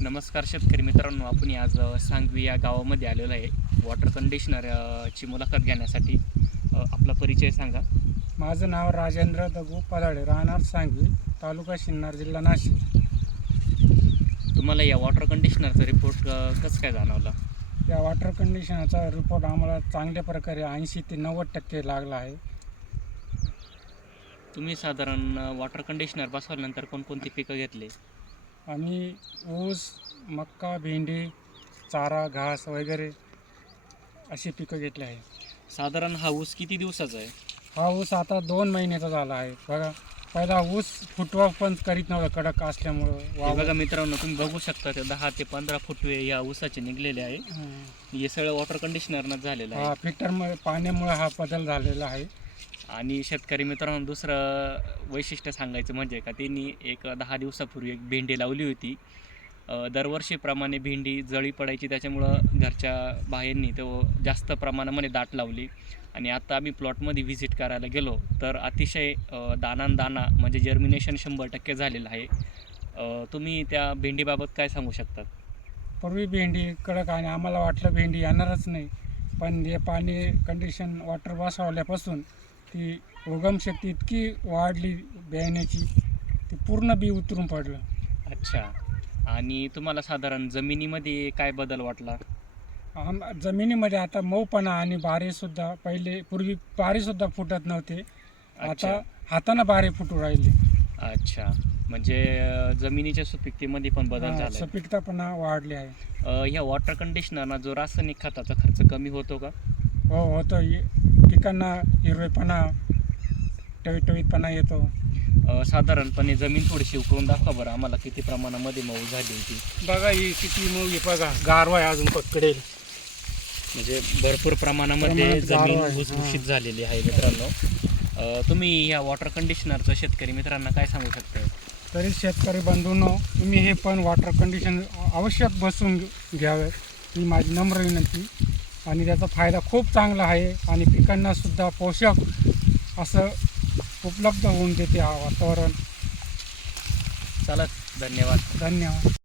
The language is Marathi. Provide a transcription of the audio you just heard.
नमस्कार शेतकरी मित्रांनो, आपण आज सांगवी या गावामध्ये आलेलो आहे वॉटर कंडिशनर ची मुलाखत घेण्यासाठी. आपला परिचय सांगा. माझं नाव राजेंद्र दगू पदाडे, राहणार सांगवी, तालुका सिन्नर, जिल्हा नाशिक. तुम्हाला या वॉटर कंडिशनरचा रिपोर्ट कसं काय जाणवला? या वॉटर कंडिशनरचा रिपोर्ट आम्हाला चांगल्या प्रकारे 80 ते 90% लागला आहे. तुम्ही साधारण वॉटर कंडिशनर बसवल्यानंतर कोणकोणती पिकं घेतली? आम्ही ऊस, मक्का, भेंडी, चारा, घास वगैरे अशी पिकं घेतली आहे. साधारण हा ऊस किती दिवसाचा आहे? हा ऊस आता 2 महिन्याचा झाला आहे. बघा, पहिला ऊस फुटवा पण करीत नव्हता कडक असल्यामुळं. हे बघा मित्रांनो, तुम्ही बघू शकता ते 10 ते 15 फुटवे या ऊसाचे निघलेले आहे. हे सगळं वॉटर कंडिशनरनंच झालेलं आहे. फिल्टरमुळे पाण्यामुळे हा बदल झालेला आहे. आणि शेतकरी मित्रांनो, दुसरं वैशिष्ट्य सांगायचं म्हणजे का त्यांनी एक 10 दिवसापूर्वी एक भेंडी लावली होती. दरवर्षीप्रमाणे भेंडी जळी पडायची, त्याच्यामुळं घरच्या बाहेरनी तो जास्त प्रमाणामध्ये दाट लावली. आणि आता आम्ही प्लॉटमध्ये व्हिजिट करायला गेलो तर अतिशय दाना म्हणजे जर्मिनेशन 100% झालेलं आहे. तुम्ही त्या भेंडीबाबत काय सांगू शकतात? पूर्वी भेंडी कडक आणि आम्हाला वाटलं भेंडी येणारच नाही, पण हे पाणी कंडिशन वॉटर बसवल्यापासून ती उगमशक्ती इतकी वाढली बियाण्याची, ती पूर्ण बी उतरून पडलं. अच्छा. आणि तुम्हाला साधारण जमिनीमध्ये काय बदल वाटला? जमिनीमध्ये आता मऊपणा आणि बारेसुद्धा, पूर्वी बारेसुद्धा फुटत नव्हते, अच्छा. आता हातानं बारे फुटू राहिले. अच्छा, म्हणजे जमिनीच्या सुपीकतेमध्ये पण बदल झाला. सपीकतापणा वाढली आहे. ह्या वॉटर कंडिशनरना जो रासायनिक खताचा खर्च कमी होतो का? हो, होतो. पिकांना हिरवेपणा, टवटवीतपणा येतो. साधारणपणे जमीन थोडीशी उकळून दाखवा बरं आम्हाला, किती प्रमाणामध्ये मऊ झाली होती. बघा ही किती मऊ आहे, बघा गारवा आहे, अजून पकडेल. म्हणजे भरपूर प्रमाणामध्ये जमीन भुसभुशीत झालेली आहे. मित्रांनो, तुम्ही या वॉटर कंडिशनरचं शेतकरी मित्रांना काय सांगू शकता? तरी शेतकरी बंधूंनो, तुम्ही हे पण वॉटर कंडिशन आवश्यक बसून घ्यावे ही माझी नम्र विनंती. आणि त्याचा फायदा खूप चांगला आहे आणि पिकांनासुद्धा पोषक असं उपलब्ध होऊन देते हा वातावरण. चला, धन्यवाद. धन्यवाद.